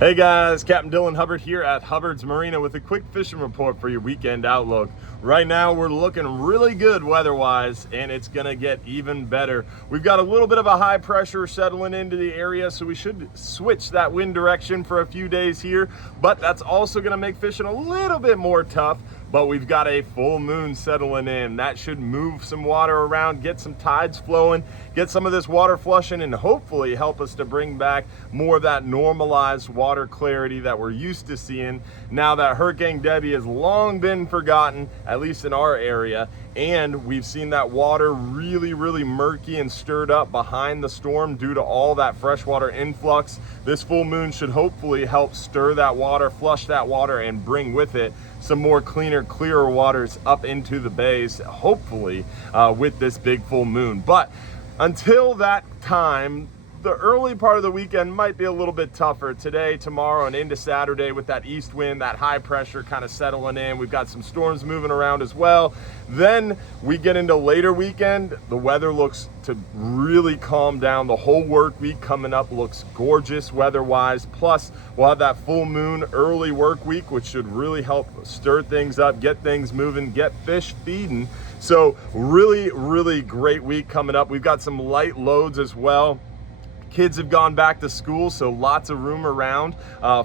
Hey guys, Captain Dylan Hubbard here at Hubbard's Marina with a quick fishing report for your weekend outlook. Right now we're looking really good weather-wise, and it's gonna get even better. We've got a little bit of a high pressure settling into the area, so we should switch that wind direction for a few days here, but that's also gonna make fishing a little bit more tough. But we've got a full moon settling in. That should move some water around, get some tides flowing, get some of this water flushing, and hopefully help us to bring back more of that normalized water clarity that we're used to seeing now that Hurricane Debbie has long been forgotten, at least in our area. And we've seen that water really murky and stirred up behind the storm due to all that freshwater influx. This full moon should hopefully help stir that water, flush that water, and bring with it some more clearer waters up into the bays, hopefully with this big full moon. But until that time, the early part of the weekend might be a little bit tougher. Today, tomorrow, and into Saturday with that east wind, that high pressure kind of settling in. We've got some storms moving around as well. Then we get into later weekend. The weather looks to really calm down. The whole work week coming up looks gorgeous weather-wise. Plus, we'll have that full moon early work week, which should really help stir things up, get things moving, get fish feeding. So really great week coming up. We've got some light loads as well. Kids have gone back to school, so lots of room around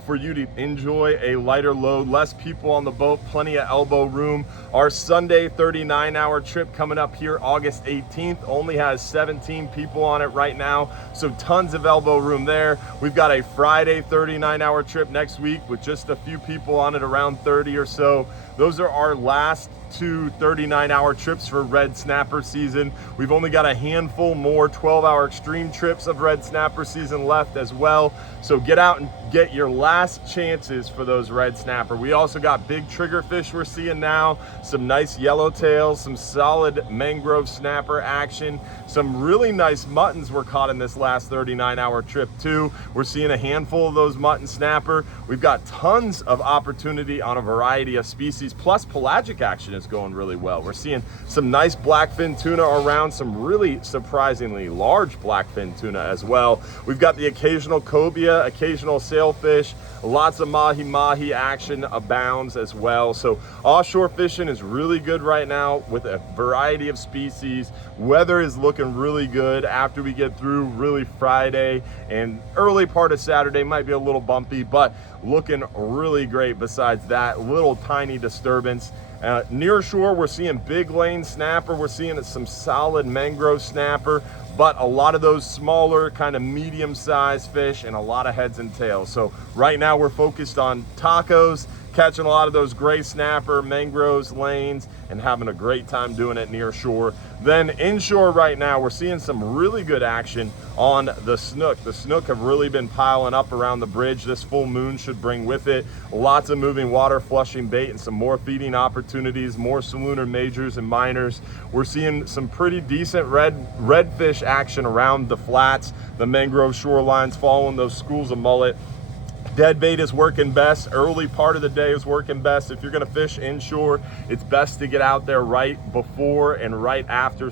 for you to enjoy a lighter load, less people on the boat, plenty of elbow room. Our Sunday 39-hour trip coming up here August 18th only has 17 people on it right now, so tons of elbow room there. We've got a Friday 39-hour trip next week with just a few people on it, around 30 or so. Those are our last two 39-hour trips for red snapper season. We've only got a handful more 12-hour extreme trips of red snapper season left as well. So get out and get your last chances for those red snapper. We also got big triggerfish we're seeing now, some nice yellowtails, some solid mangrove snapper action, some really nice muttons were caught in this last 39-hour trip too. We're seeing a handful of those mutton snapper. We've got tons of opportunity on a variety of species, plus pelagic action is going really well. We're seeing some nice blackfin tuna around, some really surprisingly large blackfin tuna as well. We've got the occasional cobia, occasional sailfish, lots of mahi-mahi action abounds as well. So offshore fishing is really good right now with a variety of species. Weather is looking really good after we get through really Friday, and early part of Saturday might be a little bumpy, but looking really great besides that little tiny disturbance. Near shore, we're seeing big lane snapper. We're seeing some solid mangrove snapper, but a lot of those smaller kind of medium-sized fish and a lot of heads and tails. So right now we're focused on tacos, catching a lot of those gray snapper, mangroves, lanes, and having a great time doing it near shore. Then inshore right now, we're seeing some really good action on the snook. The snook have really been piling up around the bridge. This full moon should bring with it lots of moving water, flushing bait, and some more feeding opportunities, more salooner majors and minors. We're seeing some pretty decent redfish action around the flats, the mangrove shorelines, following those schools of mullet. Dead bait is working best. Early part of the day is working best. If you're gonna fish inshore, it's best to get out there right before and right after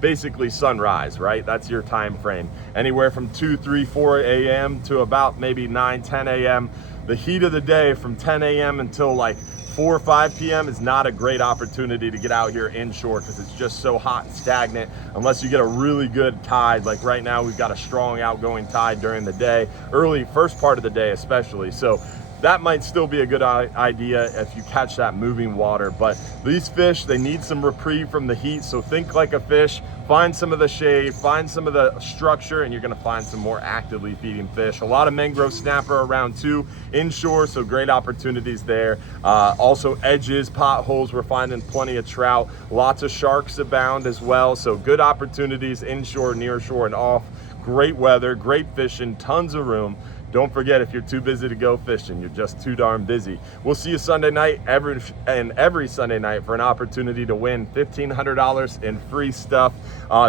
basically sunrise, right? That's your time frame. Anywhere from 2, 3, 4 a.m. to about maybe 9, 10 a.m. The heat of the day from 10 a.m. until like 4 or 5 p.m. is not a great opportunity to get out here inshore because it's just so hot and stagnant unless you get a really good tide. Like right now, we've got a strong outgoing tide during the day, early first part of the day especially. So that might still be a good idea if you catch that moving water. But these fish, they need some reprieve from the heat. So think like a fish, find some of the shade, find some of the structure, and you're gonna find some more actively feeding fish. A lot of mangrove snapper around too, inshore, so great opportunities there. Also edges, potholes, we're finding plenty of trout. Lots of sharks abound as well. So good opportunities inshore, near shore, and off. Great weather, great fishing, tons of room. Don't forget, if you're too busy to go fishing, you're just too darn busy. We'll see you Sunday night, every Sunday night, for an opportunity to win $1,500 in free stuff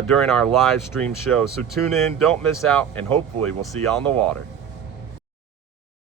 during our live stream show. So tune in, don't miss out, and hopefully we'll see you on the water.